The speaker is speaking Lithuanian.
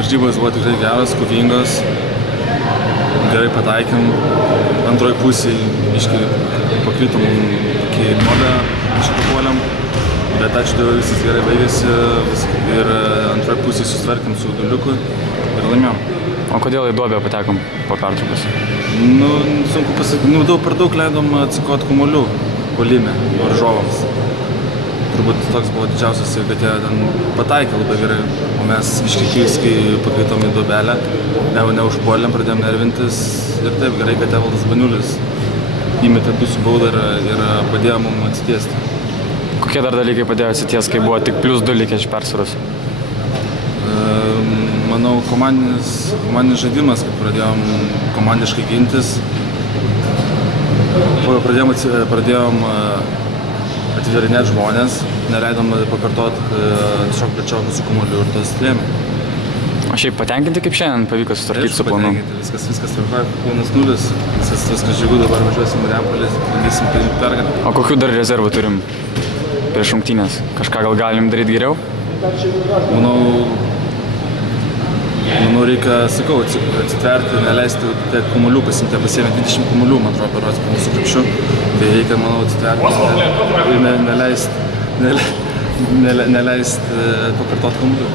Varžybos buvo tikrai geros, kovingos, gerai pataikėm, antroji pusė pakritom iki nuodą, papuolėm, bet ačiū Dievui visas gerai baigėsi ir antroji pusė susitvarkėm su Duliuku ir laimėjom. O kodėl į duobę patekom po pertraukos? Sunku pasakyti, per daug leidom atsikoti kamuolių puolime varžovams. Turbūt toks buvo didžiausias, kad jie ten pataikė labai gerai, o mes kai pakreitom į duobelę, neužpuolėm, pradėjom nervintis ir taip gerai, kad Evaldas Baniulis įmetė 2 su baudą ir padėjo mums atsitiesti. Kokie dar dalykai padėjo atsitiesti, kai buvo tik +2 likę iš persvaros? Manau, komandinis žaidimas, kad pradėjom komandiškai gintis, pradėjom atverinėti žmonės, neleidom pakartoti šok prie šoko su kamuoliu ir tas lėmė. O šiaip patenkinti, kaip šiandien pavyko susitvarkyti su planu? Viskas tvarkoja, planas 0, viskas džiugu, dabar važiuosim Marijampolės, bandysim paimti pergalę. O kokių dar rezervų turim prieš rungtynes? Kažką gal galim daryti geriau? Manau, reikia, atsitverti, neleisti tiek kamuolių pasimti, pasiėmė 20 kamuolių, man atrodo, per mūsų krepšių. Tai reikia, manau, atsitverti ir neleist pakartot kamuolių.